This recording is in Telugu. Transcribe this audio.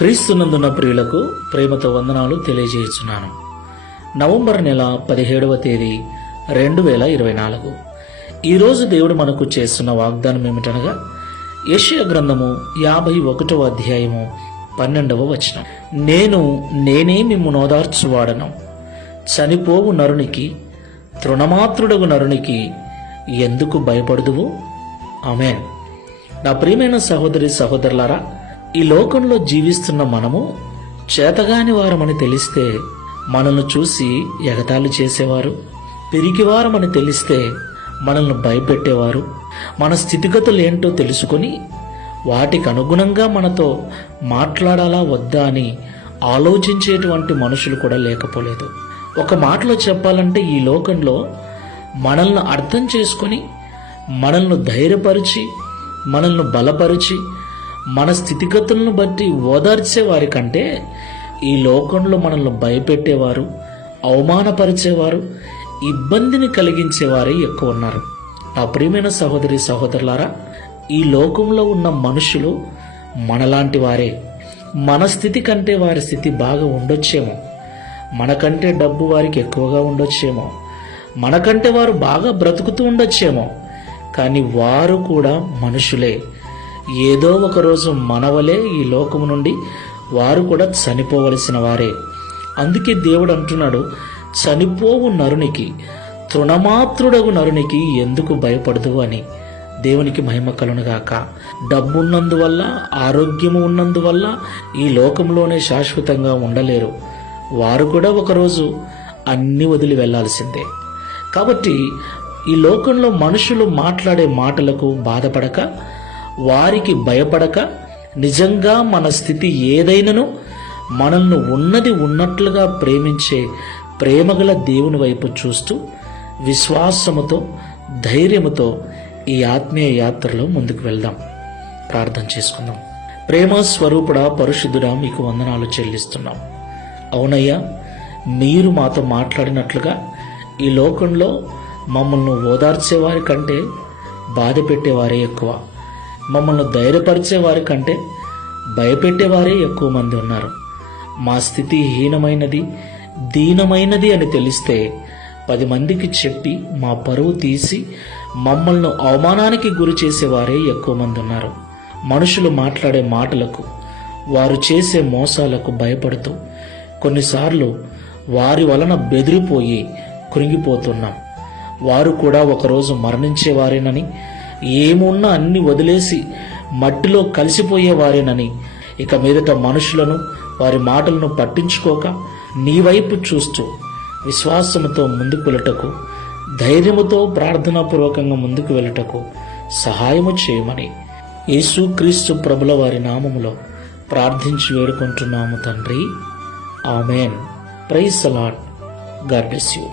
క్రీస్తునందున్న ప్రియులకు ప్రేమతో వందనాలు తెలియజేయుచున్నాను. నవంబర్ నెల 17వ తేదీ 2024. ఈరోజు దేవుడు మనకు చేస్తున్న వాగ్దానం ఏమిటనగా యెషయా గ్రంథము 51వ అధ్యాయము 12వ వచనం. నేనే మిమ్ము నోదార్చువాడను, చనిపోవు నరునికి, తృణమాత్రుడగు నరునికి ఎందుకు భయపడుదువు? ఆమేన్. నా ప్రియమైన సహోదరి సహోదరులారా, ఈ లోకంలో జీవిస్తున్న మనము చేతగాని వారమని తెలిస్తే మనల్ని చూసి ఎగతాళి చేసేవారు, పిరికివారమని తెలిస్తే మనల్ని భయపెట్టేవారు, మన స్థితిగతులు ఏంటో తెలుసుకొని వాటికి అనుగుణంగా మనతో మాట్లాడాలా వద్దా అని ఆలోచించేటువంటి మనుషులు కూడా లేకపోలేదు. ఒక మాటలో చెప్పాలంటే ఈ లోకంలో మనల్ని అర్థం చేసుకొని, మనల్ని ధైర్యపరిచి, మనల్ని బలపరిచి, మన స్థితిగతులను బట్టి ఓదార్చే వారి కంటే ఈ లోకంలో మనల్ని భయపెట్టేవారు, అవమానపరిచేవారు, ఇబ్బందిని కలిగించేవారే ఎక్కువ ఉన్నారు. నా ప్రియమైన సహోదరి సహోదరులారా, ఈ లోకంలో ఉన్న మనుషులు మనలాంటి వారే. మన స్థితి కంటే వారి స్థితి బాగా ఉండొచ్చేమో, మనకంటే డబ్బు వారికి ఎక్కువగా ఉండొచ్చేమో, మనకంటే వారు బాగా బ్రతుకుతూ ఉండొచ్చేమో, కానీ వారు కూడా మనుషులే. ఏదో ఒక రోజు మనవలే ఈ లోకము నుండి వారు కూడా చనిపోవలసిన వారే. అందుకే దేవుడు అంటున్నాడు, చనిపోవు నరునికి, తృణమాత్రుడగు నరునికి ఎందుకు భయపడదు అని. దేవునికి మహిమ కలుగునుగాక. డబ్బు ఉన్నందువల్ల, ఆరోగ్యము ఉన్నందువల్ల ఈ లోకంలోనే శాశ్వతంగా ఉండలేరు. వారు కూడా ఒకరోజు అన్ని వదిలి వెళ్లాల్సిందే. కాబట్టి ఈ లోకంలో మనుషులు మాట్లాడే మాటలకు బాధపడక, వారికి భయపడక, నిజంగా మన స్థితి ఏదైనను మనల్ని ఉన్నది ఉన్నట్లుగా ప్రేమించే ప్రేమగల దేవుని వైపు చూస్తూ విశ్వాసముతో, ధైర్యముతో ఈ ఆత్మీయ యాత్రలో ముందుకు వెళ్దాం. ప్రార్థన చేసుకుందాం. ప్రేమ స్వరూపుడా, పరిశుద్ధుడా, మీకు వందనాలు చెల్లిస్తున్నాం. అవునయ్యా, మీరు మాతో మాట్లాడినట్లుగా ఈ లోకంలో మమ్మల్ని ఓదార్చేవారి కంటే బాధ పెట్టేవారే ఎక్కువ, మమ్మల్ని ధైర్యపరిచేవారి కంటే భయపెట్టేవారే ఎక్కువ మంది ఉన్నారు. మా స్థితి హీనమైనది, దీనమైనది అని తెలిస్తే 10 మందికి చెప్పి మా పరువు తీసి మమ్మల్ని అవమానానికి గురి చేసేవారే ఎక్కువ మంది ఉన్నారు. మనుషులు మాట్లాడే మాటలకు, వారు చేసే మోసాలకు భయపడుతూ కొన్నిసార్లు వారి వలన బెదిరిపోయి కృంగిపోతున్నాం. వారు కూడా ఒకరోజు మరణించేవారేనని, ఏమున్నా అన్ని వదిలేసి మట్టిలో కలిసిపోయేవారేనని, ఇక మీదట మనుషులను, వారి మాటలను పట్టించుకోక నీ వైపు చూస్తూ విశ్వాసముతో ముందుకు వెళ్ళటకు, ధైర్యముతో ప్రార్థనాపూర్వకంగా ముందుకు వెళ్ళటకు సహాయము చేయమని యేసుక్రీస్తు ప్రభుల వారి నామములో ప్రార్థించి వేడుకుంటున్నాము తండ్రి. Amen. Praise the Lord. God bless you.